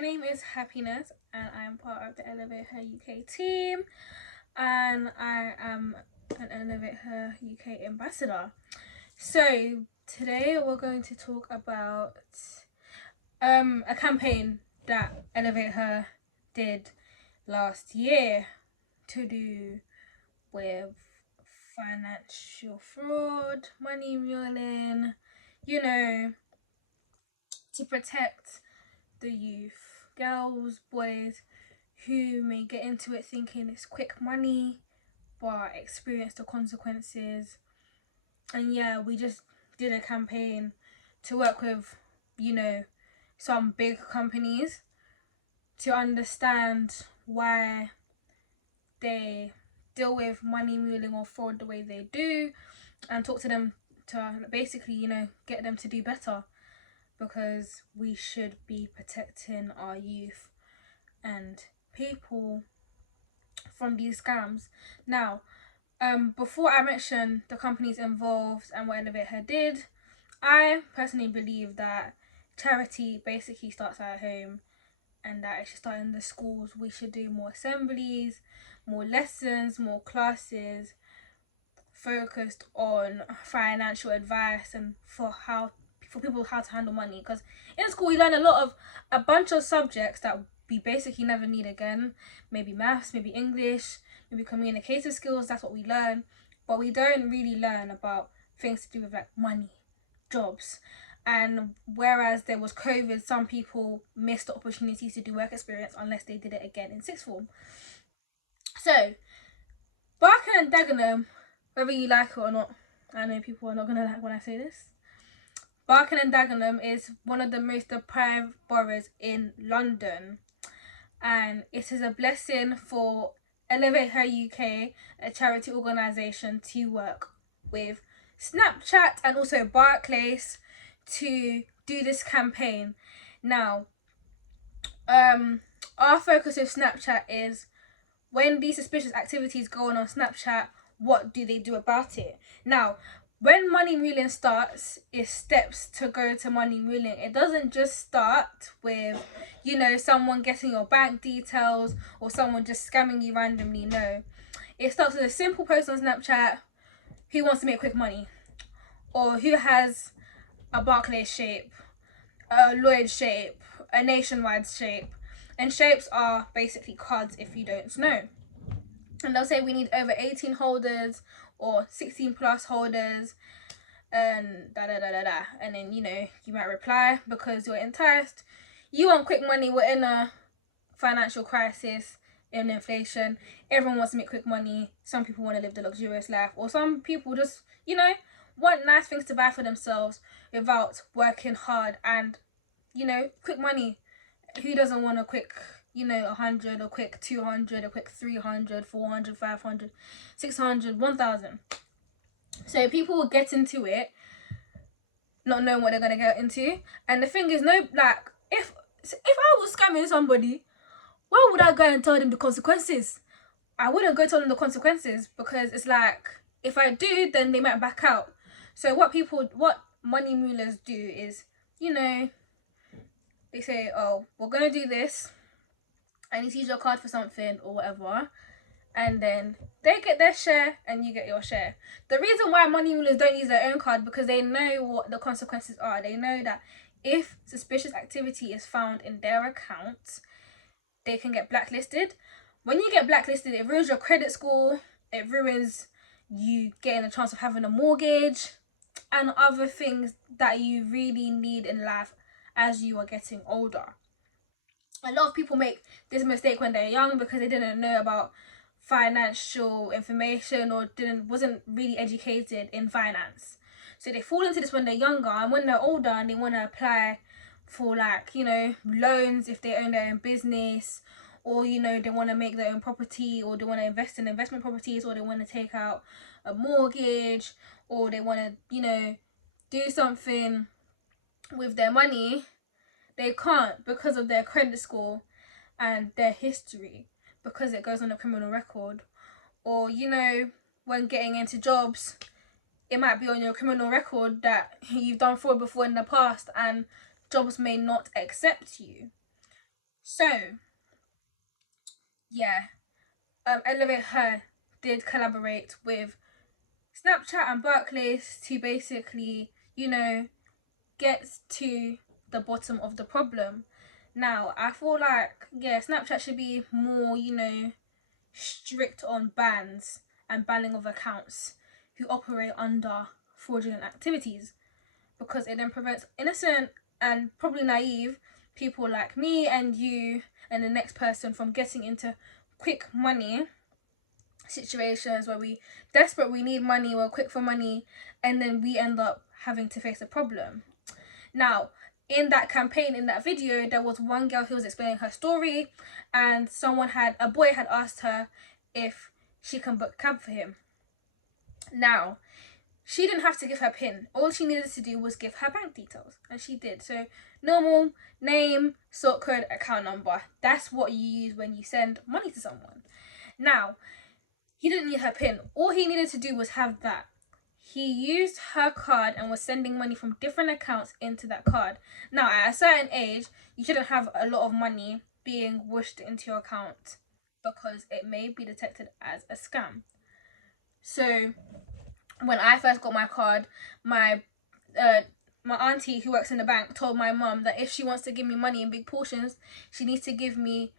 name is Happiness and I'm part of the Elevate Her UK team, and I am an Elevate Her UK ambassador. So today we're going to talk about a campaign that Elevate Her did last year to do with financial fraud, money muling, you know, to protect the youth, girls, boys who may get into it thinking it's quick money but experience the consequences. And yeah, we just did a campaign to work with, some big companies to understand why they deal with money muling or fraud the way they do, and talk to them to basically, get them to do better, because we should be protecting our youth and people from these scams. Now, before I mention the companies involved and what Elevate Her did, I personally believe that charity basically starts at home, and that it should start in the schools. We should do more assemblies, more lessons, more classes focused on financial advice and for people how to handle money, because in school we learn a bunch of subjects that we basically never need again. Maybe maths, maybe English, maybe communicative skills. That's what we learn, but we don't really learn about things to do with like money, jobs. And whereas there was COVID, some people missed the opportunities to do work experience unless they did it again in sixth form. So Barking and Dagenham, whether you like it or not, I know people are not gonna like when I say this, Barking and Dagenham is one of the most deprived boroughs in London, and it is a blessing for Elevate Her UK, a charity organisation, to work with Snapchat and also Barclays to do this campaign. Now, our focus with Snapchat is when these suspicious activities go on Snapchat, what do they do about it? Now, when money muling starts, it's steps to go to money muling. It doesn't just start with, someone getting your bank details or someone just scamming you randomly. No. It starts with a simple post on Snapchat: who wants to make quick money? Or who has a Barclays shape, a Lloyd shape, a Nationwide shape. And shapes are basically cards, if you don't know. And they'll say we need over 18 holders or 16 plus holders, and and then you might reply because you're enticed, you want quick money. We're in a financial crisis, in inflation, everyone wants to make quick money. Some people want to live the luxurious life, or some people just want nice things to buy for themselves without working hard. And quick money, who doesn't want a quick 100, a quick 200, a quick 300, 400, 500, 600, 1000. So people will get into it not knowing what they're going to get into. And the thing is, if I was scamming somebody, why would I go and tell them the consequences? I wouldn't go tell them the consequences, because it's like, if I do, then they might back out. So what money mulers do is, they say, oh, we're going to do this, I need to use your card for something or whatever, and then they get their share and you get your share. The reason why money rulers don't use their own card, because they know what the consequences are. They know that if suspicious activity is found in their account, they can get blacklisted. When you get blacklisted, it ruins your credit score, it ruins you getting a chance of having a mortgage and other things that you really need in life as you are getting older. A lot of people make this mistake when they're young because they didn't know about financial information or wasn't really educated in finance. So they fall into this when they're younger, and when they're older and they want to apply for loans if they own their own business, or they want to make their own property, or they want to invest in investment properties, or they want to take out a mortgage, or they want to do something with their money, they can't because of their credit score and their history, because it goes on a criminal record. Or when getting into jobs, it might be on your criminal record that you've done fraud before in the past and jobs may not accept you. So yeah, Elevate Her did collaborate with Snapchat and Barclays to basically, get to the bottom of the problem. Now, I feel like, yeah, Snapchat should be more, strict on bans and banning of accounts who operate under fraudulent activities, because it then prevents innocent and probably naive people like me and you and the next person from getting into quick money situations where we need money, we're quick for money, and then we end up having to face a problem. Now, in that campaign, in that video, there was one girl who was explaining her story, and a boy had asked her if she can book a cab for him. Now, she didn't have to give her PIN. All she needed to do was give her bank details, and she did. So, normal name, sort code, account number. That's what you use when you send money to someone. Now, he didn't need her PIN. All he needed to do was have that. He used her card and was sending money from different accounts into that card. Now, at a certain age, you shouldn't have a lot of money being whooshed into your account because it may be detected as a scam. So, when I first got my card, my auntie who works in the bank told my mum that if she wants to give me money in big portions, she needs to give me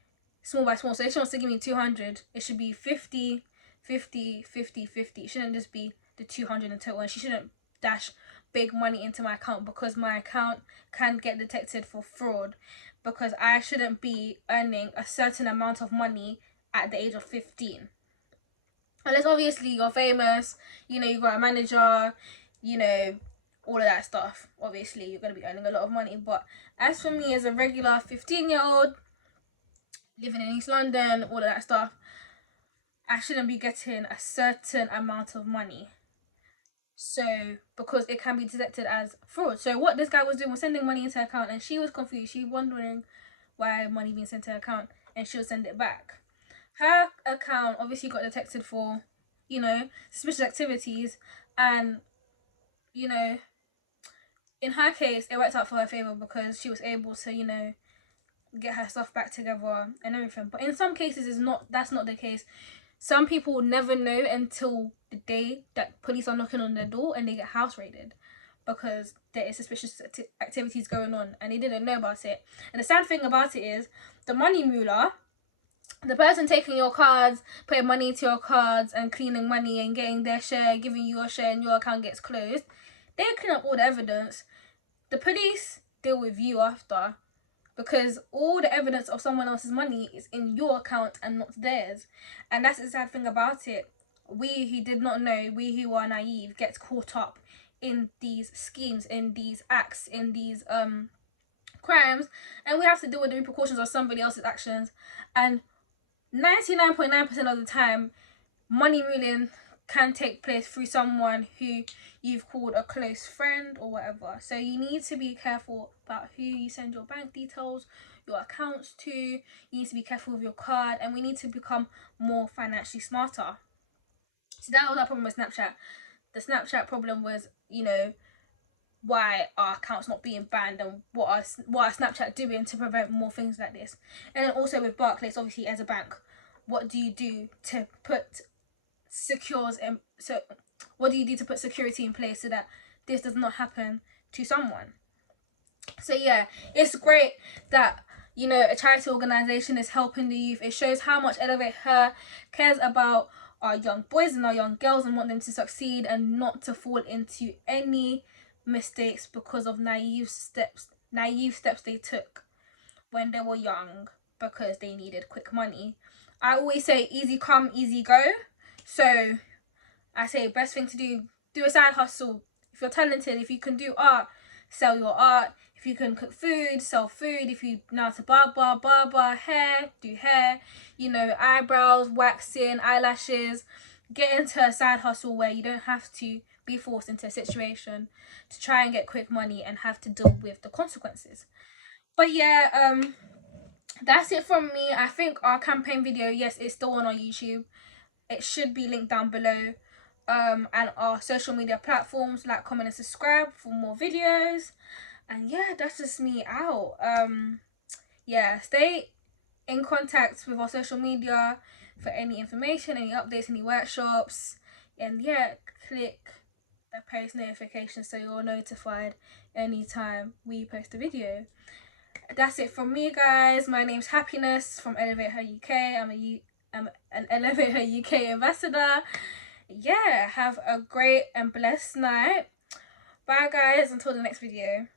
small by small. So if she wants to give me 200, it should be 50, 50, 50, 50. It shouldn't just be the 200 in total, and she shouldn't dash big money into my account because my account can get detected for fraud, because I shouldn't be earning a certain amount of money at the age of 15. Unless obviously you're famous, you got a manager, all of that stuff. Obviously you're going to be earning a lot of money. But as for me, as a regular 15-year-old living in East London, all of that stuff, I shouldn't be getting a certain amount of money. So, because it can be detected as fraud. So what this guy was doing was sending money into her account, and she was confused. She was wondering why money being sent to her account, and she'll send it back. Her account obviously got detected for, suspicious activities, and, in her case, it worked out for her favor because she was able to, get her stuff back together and everything. But in some cases, that's not the case. Some people will never know until the day that police are knocking on their door and they get house raided, because there is suspicious activities going on and they didn't know about it. And the sad thing about it is, the money moolah, the person taking your cards, putting money into your cards and cleaning money and getting their share, giving you a share, and your account gets closed, they clean up all the evidence. The police deal with you after, because all the evidence of someone else's money is in your account and not theirs. And that's the sad thing about it. We who did not know, we who are naive, get caught up in these schemes, in these acts, in these crimes, and we have to deal with the repercussions of somebody else's actions. And 99.9% of the time, money mooling can take place through someone who you've called a close friend or whatever. So you need to be careful about who you send your bank details, your accounts to. You need to be careful with your card, and we need to become more financially smarter. So that was our problem with Snapchat. The Snapchat problem was, why our accounts not being banned, and what are Snapchat doing to prevent more things like this. And then also with Barclays, obviously as a bank, what do you do to put security in place so that this does not happen to someone? So yeah, it's great that a charity organization is helping the youth. It shows how much Elevate Her cares about our young boys and our young girls and want them to succeed and not to fall into any mistakes because of naive steps they took when they were young because they needed quick money. I always say easy come, easy go. So I say best thing to do a side hustle. If you're talented, if you can do art, sell your art. If you can cook food, sell food. If you know how to barber, hair, do hair, eyebrows, waxing, eyelashes. Get into a side hustle where you don't have to be forced into a situation to try and get quick money and have to deal with the consequences. But yeah, that's it from me. I think our campaign video, yes, it's still on our YouTube. It should be linked down below. And our social media platforms, like, comment and subscribe for more videos. And yeah, that's just me out. yeah, stay in contact with our social media for any information, any updates, any workshops, and yeah, click the post notification so you're notified anytime we post a video. That's it from me, guys. My name's Happiness from Elevate Her UK. I'm an Elevate Her UK ambassador. Yeah, have a great and blessed night. Bye, guys, until the next video.